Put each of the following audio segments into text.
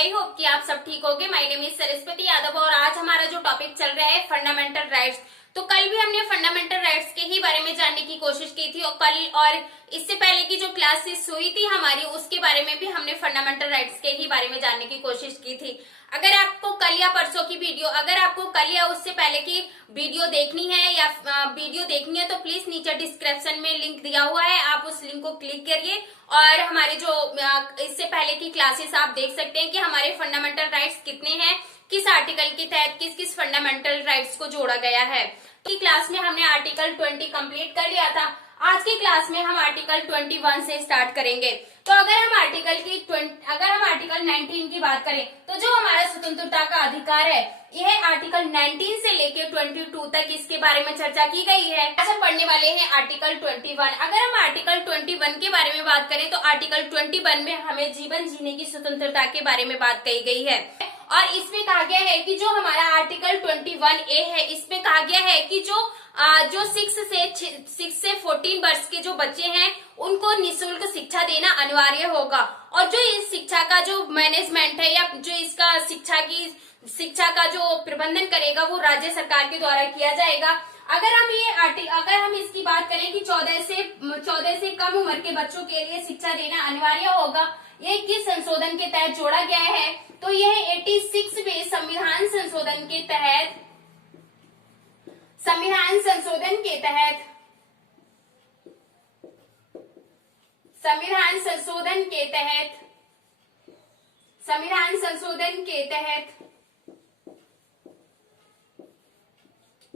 I hope कि आप सब ठीक होंगे। My name is Saraswati Yadav और आज हमारा जो टॉपिक चल रहा है फंडामेंटल राइट्स। तो कल भी हमने फंडामेंटल राइट्स के ही बारे में जानने की कोशिश की थी और इससे पहले की जो क्लासेस हुई थी हमारी उसके बारे में भी हमने फंडामेंटल राइट्स के ही बारे में जानने की कोशिश की थी। अगर आपको कल या परसों की वीडियो, अगर आपको कल या उससे पहले की वीडियो देखनी है या वीडियो देखनी है तो प्लीज नीचे डिस्क्रिप्शन में लिंक दिया हुआ है, आप उस लिंक को क्लिक करिए और हमारे जो इससे पहले की क्लासेस आप देख सकते हैं कि हमारे फंडामेंटल राइट्स कितने हैं, किस आर्टिकल के तहत किस किस फंडामेंटल राइट्स को जोड़ा गया है। की क्लास में हमने आर्टिकल 20 कंप्लीट कर लिया था। आज की क्लास में हम आर्टिकल 21 से स्टार्ट करेंगे। तो अगर हम आर्टिकल 19 की बात करें तो जो हमारा स्वतंत्रता का अधिकार है यह आर्टिकल 19 से लेकर 22 तक इसके बारे में चर्चा की गई है। आज हम पढ़ने वाले हैं आर्टिकल 21। अगर हम आर्टिकल 21 के बारे में बात करें तो आर्टिकल 21 में हमें जीवन जीने की स्वतंत्रता के बारे में बात कही गई है और इसमें कहा गया है कि जो हमारा आर्टिकल 21A है इसमें कहा गया है कि जो 6 से 14 वर्ष के जो बच्चे हैं उनको निःशुल्क शिक्षा देना अनिवार्य होगा और जो इस शिक्षा का जो मैनेजमेंट है या जो इसका शिक्षा का जो प्रबंधन करेगा वो राज्य सरकार के द्वारा किया जाएगा। अगर हम इसकी बात करें कि 14 से कम उम्र के बच्चों के लिए शिक्षा देना अनिवार्य होगा, ये किस संशोधन के तहत जोड़ा गया है तो यह 86वें संविधान संशोधन के तहत संविधान संशोधन के तहत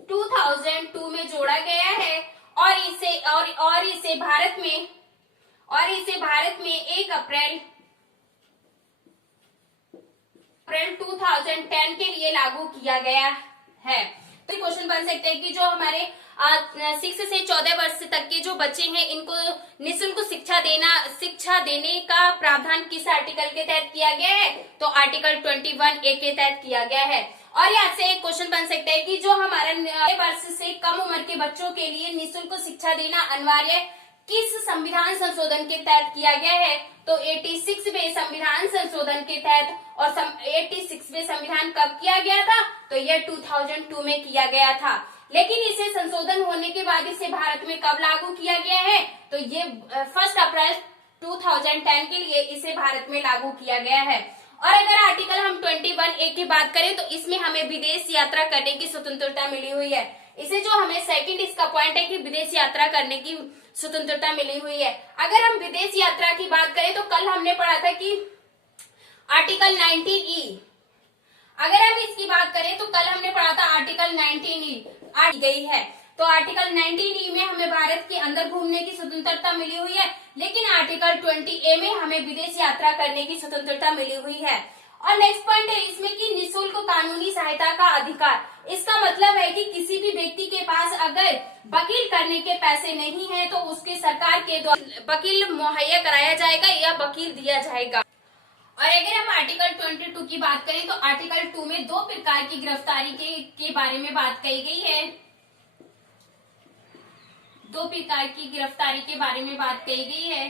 2002 में जोड़ा गया है और इसे भारत में 1 अप्रैल 2010 के लिए लागू किया गया है। तो क्वेश्चन बन सकते हैं कि जो हमारे 6 से 14 वर्ष तक के जो बच्चे हैं इनको निःशुल्क शिक्षा देने का प्रावधान किस आर्टिकल के तहत किया गया है तो आर्टिकल 21A के तहत किया गया है। और यहाँ से एक क्वेश्चन बन सकता है कि जो हमारा 9 वर्ष से कम उम्र के बच्चों के लिए निःशुल्क शिक्षा देना अनिवार्य किस संविधान संशोधन के तहत किया गया है तो 86वें संविधान संशोधन के तहत। और 86वें संविधान कब किया गया था तो यह 2002 में किया गया था, लेकिन इसे संशोधन होने के बाद इसे भारत में कब लागू किया गया है तो ये 1 अप्रैल 2010 के लिए इसे भारत में लागू किया गया है। और अगर आर्टिकल हम 21A की बात करें तो इसमें हमें विदेश यात्रा करने की स्वतंत्रता मिली हुई है। इसे जो हमें सेकंड इसका पॉइंट है कि विदेश यात्रा करने की स्वतंत्रता मिली हुई है। अगर हम विदेश यात्रा की बात करें तो कल हमने पढ़ा था कि आर्टिकल 19E, अगर हम इसकी बात करें तो कल हमने पढ़ा था आर्टिकल 19E आ गई है तो आर्टिकल 19E में हमें भारत के अंदर घूमने की स्वतंत्रता मिली हुई है, लेकिन आर्टिकल 20A में हमें विदेश यात्रा करने की स्वतंत्रता मिली हुई है। और नेक्स्ट पॉइंट है इसमें कि निःशुल्क कानूनी सहायता का अधिकार। इसका मतलब है कि किसी भी व्यक्ति के पास अगर वकील करने के पैसे नहीं है तो उसके सरकार के द्वारा वकील मुहैया कराया जाएगा या वकील दिया जाएगा। और अगर हम आर्टिकल 22 की बात करें तो आर्टिकल 2 में 2 प्रकार की गिरफ्तारी के बारे में बात कही गई है। 2 प्रकार की गिरफ्तारी के बारे में बात कही गई है।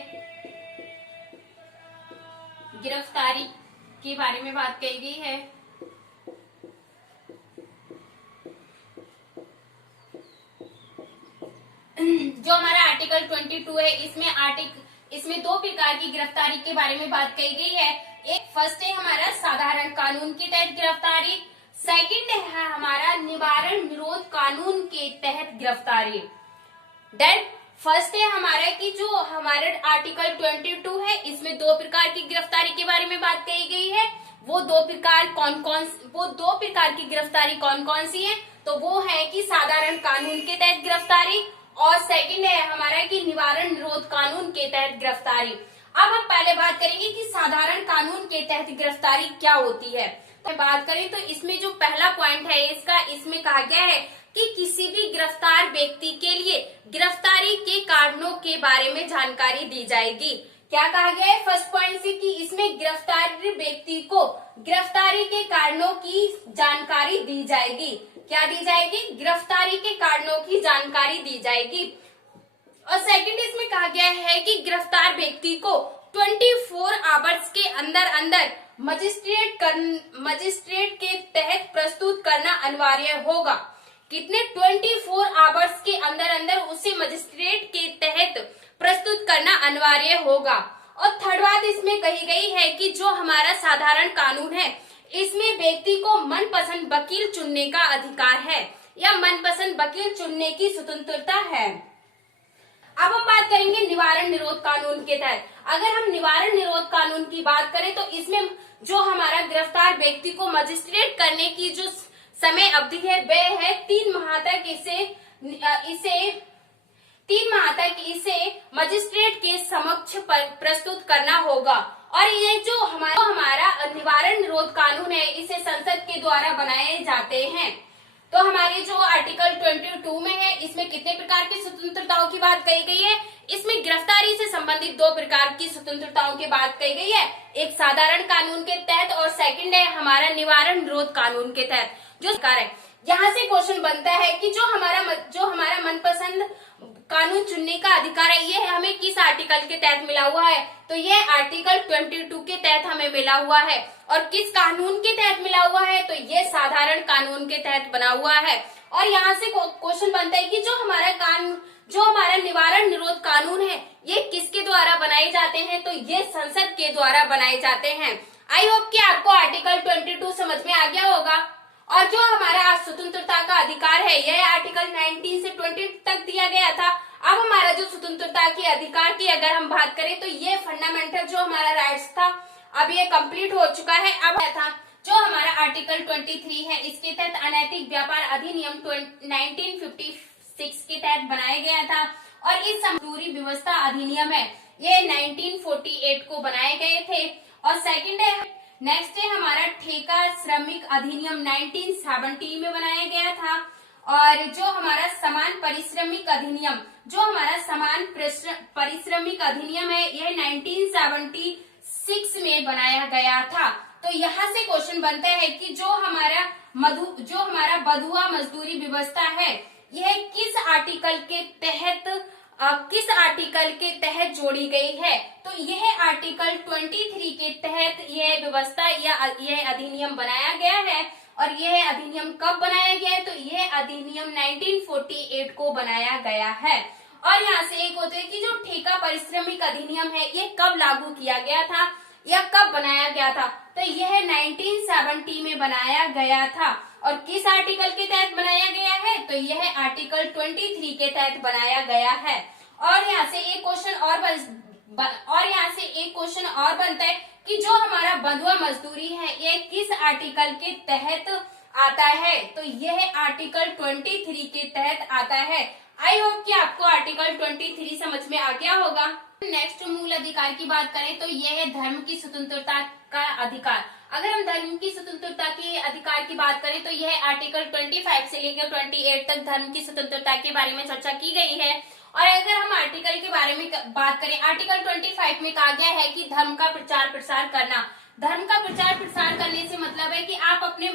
गिरफ्तारी के बारे में बात कही गई है। जो हमारा आर्टिकल 22 है इसमें 2 प्रकार की गिरफ्तारी के बारे में बात कही गई है। एक फर्स्ट है हमारा साधारण कानून के तहत गिरफ्तारी, सेकंड है हमारा निवारण निरोध कानून के तहत गिरफ्तारी। देन फर्स्ट है हमारा कि जो हमारा आर्टिकल 22 है इसमें 2 प्रकार की गिरफ्तारी के बारे में बात कही गई है। वो 2 प्रकार की गिरफ्तारी कौन कौन सी है तो वो है कि साधारण कानून के तहत गिरफ्तारी और सेकंड है हमारा कि निवारण निरोध कानून के तहत गिरफ्तारी। अब हम पहले बात करेंगे कि साधारण कानून के तहत गिरफ्तारी क्या होती है। तो बात करें तो इसमें जो पहला पॉइंट है इसमें कहा गया है कि किसी भी गिरफ्तार व्यक्ति के लिए गिरफ्तारी के कारणों के बारे में जानकारी दी जाएगी। क्या कहा गया है फर्स्ट पॉइंट से कि इसमें गिरफ्तार व्यक्ति को गिरफ्तारी के कारणों की जानकारी दी जाएगी। क्या दी जाएगी? गिरफ्तारी के कारणों की जानकारी दी जाएगी। और सेकंड इसमें कहा गया है कि गिरफ्तार व्यक्ति को 24 आवर्स के अंदर अंदर मजिस्ट्रेट के तहत प्रस्तुत करना अनिवार्य होगा। कितने 24 आवर्स के अंदर अंदर उसे मजिस्ट्रेट के तहत प्रस्तुत करना अनिवार्य होगा। और थर्ड बात इसमें कही गई है कि जो हमारा साधारण कानून है इसमें व्यक्ति को मनपसंद वकील चुनने का अधिकार है या मनपसंद वकील चुनने की स्वतंत्रता है। अब हम बात करेंगे निवारण निरोध कानून के तहत। अगर हम निवारण निरोध कानून की बात करें तो इसमें जो हमारा गिरफ्तार व्यक्ति को मजिस्ट्रेट करने की जो समय अवधि है वह है 3 माह तक इसे मजिस्ट्रेट के समक्ष प्रस्तुत करना होगा। और ये जो हमारा निवारण निरोध कानून है इसे संसद के द्वारा बनाए जाते हैं। तो हमारे जो आर्टिकल 22 में है इसमें कितने प्रकार की स्वतंत्रताओं की बात कही गई है? इसमें गिरफ्तारी से संबंधित 2 प्रकार की स्वतंत्रताओं की बात कही गई है, एक साधारण कानून के तहत और सेकंड है हमारा निवारण निरोध कानून के तहत जो सरकार है। यहाँ से क्वेश्चन बनता है कि जो हमारा मनपसंद कानून चुनने का अधिकार है ये हमें किस आर्टिकल के तहत मिला हुआ है? तो ये आर्टिकल 22 के तहत हमें मिला हुआ है। और किस कानून के तहत मिला हुआ है? तो ये साधारण कानून के तहत बना हुआ है। और यहाँ से क्वेश्चन बनता है कि जो हमारा निवारण निरोध कानून है ये किसके द्वारा बनाए जाते हैं? तो ये संसद के द्वारा बनाए जाते हैं। आई होप कि आपको आर्टिकल 22 समझ में आ गया होगा। और जो हमारा स्वतंत्रता का अधिकार है यह आर्टिकल 19 से 20 तक दिया गया था। अब हमारा जो स्वतंत्रता के अधिकार की अगर हम बात करें तो ये फंडामेंटल जो हमारा राइट्स था अब ये कंप्लीट हो चुका है। अब था जो हमारा आर्टिकल 23 है इसके तहत अनैतिक व्यापार अधिनियम 1956 के तहत बनाया गया था। और इस मजदूरी व्यवस्था अधिनियम है ये 1948 को बनाए गए थे। और सेकंड है नेक्स्ट है हमारा ठेका श्रमिक अधिनियम 1970 में बनाया गया था। और जो हमारा समान परिश्रमिक अधिनियम है यह 1976 में बनाया गया था। तो यहाँ से क्वेश्चन बनता है कि जो हमारा बंधुआ मजदूरी व्यवस्था है यह किस आर्टिकल के तहत जोड़ी गई है? तो यह आर्टिकल 23 के तहत यह व्यवस्था या यह अधिनियम बनाया गया है। और यह अधिनियम कब बनाया गया है? तो यह अधिनियम 1948 को बनाया गया है। और यहाँ से एक होता है कि जो ठेका परिश्रमिक अधिनियम है ये कब लागू किया गया था या कब बनाया गया था? तो यह 1970 में बनाया गया था। और किस आर्टिकल के तहत बनाया गया है? तो यह आर्टिकल 23 के तहत बनाया गया है। और यहाँ से एक क्वेश्चन और बनता है कि जो हमारा बंधुआ मजदूरी है ये किस आर्टिकल के तहत आता है? तो यह आर्टिकल 23 के तहत आता है। आई होप कि आपको आर्टिकल 23 समझ में आ गया होगा। नेक्स्ट मूल अधिकार की बात करें तो यह है धर्म की स्वतंत्रता का अधिकार। अगर हम धर्म की स्वतंत्रता के अधिकार की बात करें तो यह आर्टिकल 25 से लेकर 28 तक धर्म की स्वतंत्रता के बारे में चर्चा की गई है। और अगर हम आर्टिकल के बारे में बात करें आर्टिकल 25 में कहा गया है कि धर्म का प्रचार प्रसार करना। धर्म का प्रचार प्रसार करने से मतलब है कि आप अपने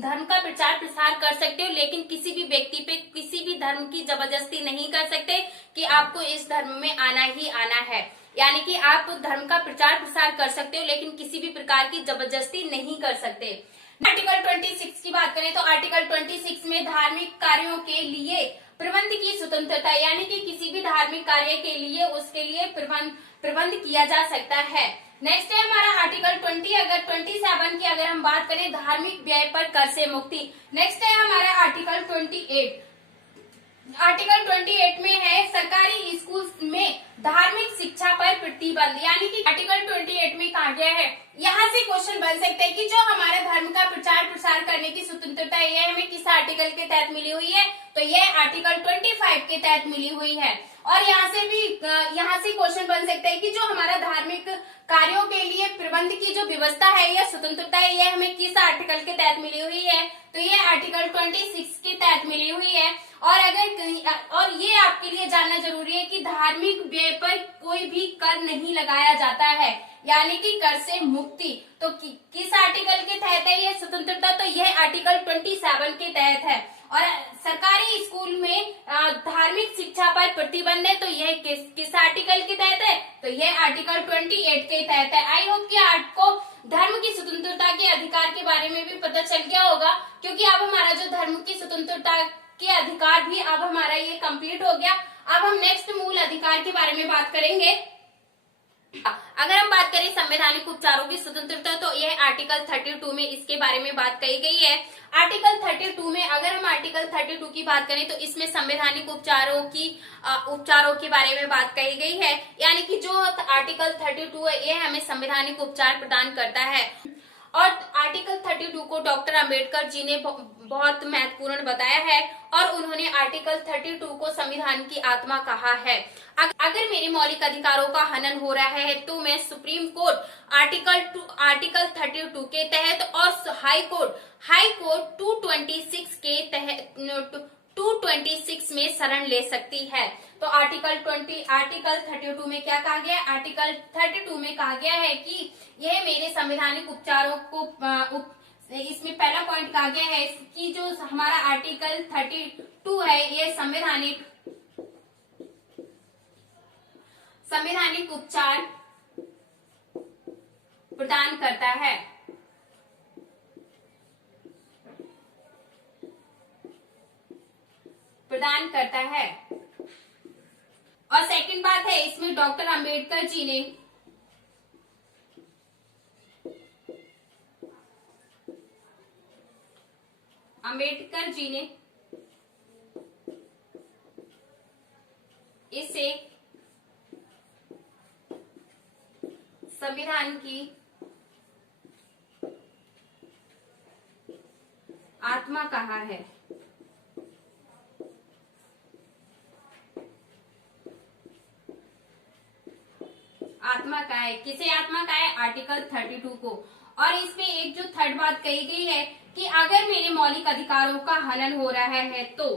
धर्म का प्रचार प्रसार कर सकते हो लेकिन किसी भी व्यक्ति पे किसी भी धर्म की जबरदस्ती नहीं कर सकते कि आपको इस धर्म में आना ही आना है। यानी कि आप धर्म का प्रचार प्रसार कर सकते हो लेकिन किसी भी प्रकार की जबरदस्ती नहीं कर सकते। आर्टिकल 26 की बात करें तो आर्टिकल 26 में धार्मिक कार्यों के लिए प्रबंध की स्वतंत्रता यानी कि किसी भी धार्मिक कार्य के लिए उसके लिए प्रबंध किया जा सकता है। नेक्स्ट है हमारा आर्टिकल 27 की अगर हम बात करें धार्मिक व्यय पर कर से मुक्ति। नेक्स्ट है हमारा आर्टिकल 28। आर्टिकल 28 में है सरकारी स्कूल में धार्मिक शिक्षा पर प्रतिबंध यानी कि आर्टिकल 28 में कहा गया है। यहाँ से क्वेश्चन बन सकता है कि जो हमारा धर्म का प्रचार प्रसार करने की स्वतंत्रता है यह हमें किस आर्टिकल के तहत मिली हुई है? तो यह आर्टिकल 25 के तहत मिली हुई है। और यहाँ से क्वेश्चन बन सकता है कि जो हमारा धार्मिक कार्यों के लिए प्रबंध की जो व्यवस्था है या स्वतंत्रता है यह हमें किस आर्टिकल के तहत मिली हुई है? तो ये आर्टिकल 26 के तहत मिली हुई है। और ये आपके लिए जानना जरूरी है कि धार्मिक व्यय पर कोई भी कर नहीं लगाया जाता है यानी कि कर से मुक्ति। तो किस आर्टिकल के तहत है ये स्वतंत्रता? तो यह आर्टिकल 27 के तहत है। और सरकारी स्कूल में धार्मिक शिक्षा पर प्रतिबंध है, तो यह किस आर्टिकल के तहत है? तो यह आर्टिकल 28 के तहत है। आई होप कि आपको धर्म की स्वतंत्रता के अधिकार के बारे में भी पता चल गया होगा, क्योंकि अब हमारा जो धर्म की स्वतंत्रता के अधिकार भी अब हमारा ये कंप्लीट हो गया। अब हम नेक्स्ट मूल अधिकार के बारे में बात करेंगे। अगर हम बात करें संवैधानिक उपचारों की स्वतंत्रता, तो यह आर्टिकल 32 में इसके बारे में बात कही गई है। आर्टिकल 32 में अगर हम आर्टिकल 32 की बात करें तो इसमें संवैधानिक उपचारों के बारे में बात कही गई है, यानी कि जो आर्टिकल 32 है यह हमें संवैधानिक उपचार प्रदान करता है। और आर्टिकल 32 को डॉक्टर अंबेडकर जी ने बहुत महत्वपूर्ण बताया है और उन्होंने आर्टिकल 32 को संविधान की आत्मा कहा है। अगर मेरे मौलिक अधिकारों का हनन हो रहा है तो मैं सुप्रीम कोर्ट आर्टिकल 32 के तहत और हाई कोर्ट 226 में शरण ले सकती है। तो आर्टिकल 32 में क्या कहा गया है? आर्टिकल 32 में कहा गया है कि यह मेरे संवैधानिक उपचारों को इसमें पहला पॉइंट कहा गया है कि जो हमारा आर्टिकल 32 है यह संवैधानिक उपचार प्रदान करता है। और सेकंड बात है, इसमें डॉक्टर अंबेडकर जी ने इसे संविधान की आत्मा कहा है। किसे आत्मा का है? आर्टिकल 32 को। और इसमें एक जो थर्ड बात कही गई है कि अगर मेरे मौलिक अधिकारों का हनन हो रहा है तो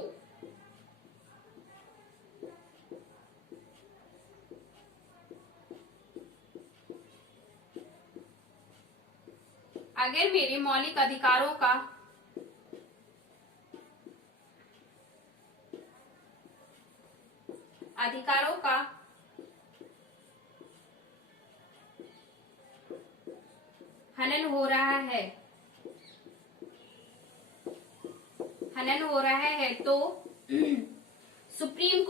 अगर मेरे मौलिक अधिकारों का हनन हो रहा है तो सुप्रीम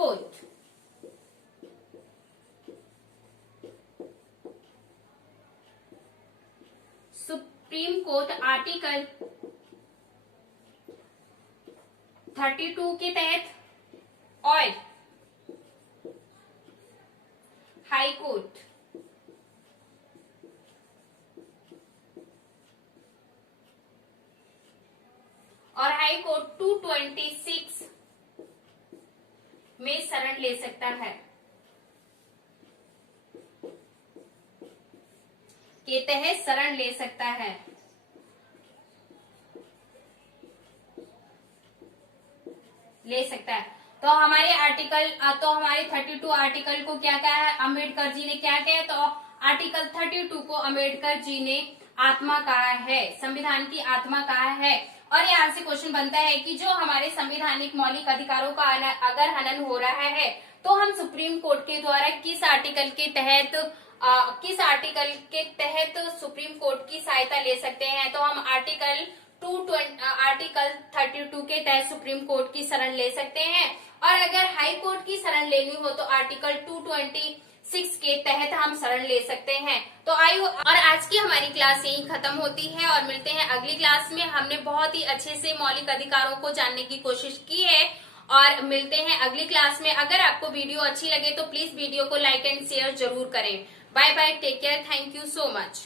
कोर्ट आर्टिकल 32 के तहत और हाई कोर्ट और हाई कोर्ट 226 में शरण ले सकता है, के तहत शरण ले सकता है। तो हमारे 32 आर्टिकल को क्या कहा है? अंबेडकर जी ने क्या कहा? तो आर्टिकल 32 को अंबेडकर जी ने आत्मा कहा है, संविधान की आत्मा कहा है। और यहाँ से क्वेश्चन बनता है कि जो हमारे संवैधानिक मौलिक अधिकारों का अगर हनन हो रहा है तो हम सुप्रीम कोर्ट के द्वारा किस आर्टिकल के तहत सुप्रीम कोर्ट की सहायता ले सकते हैं? तो हम आर्टिकल 32 के तहत सुप्रीम कोर्ट की शरण ले सकते हैं। और अगर हाई कोर्ट की शरण लेनी हो तो आर्टिकल 226 के तहत हम शरण ले सकते हैं। तो और आज की हमारी क्लास यही खत्म होती है और मिलते हैं अगली क्लास में। हमने बहुत ही अच्छे से मौलिक अधिकारों को जानने की कोशिश की है और मिलते हैं अगली क्लास में। अगर आपको वीडियो अच्छी लगे तो प्लीज वीडियो को लाइक एंड शेयर जरूर करें। Bye bye, take care, thank you so much.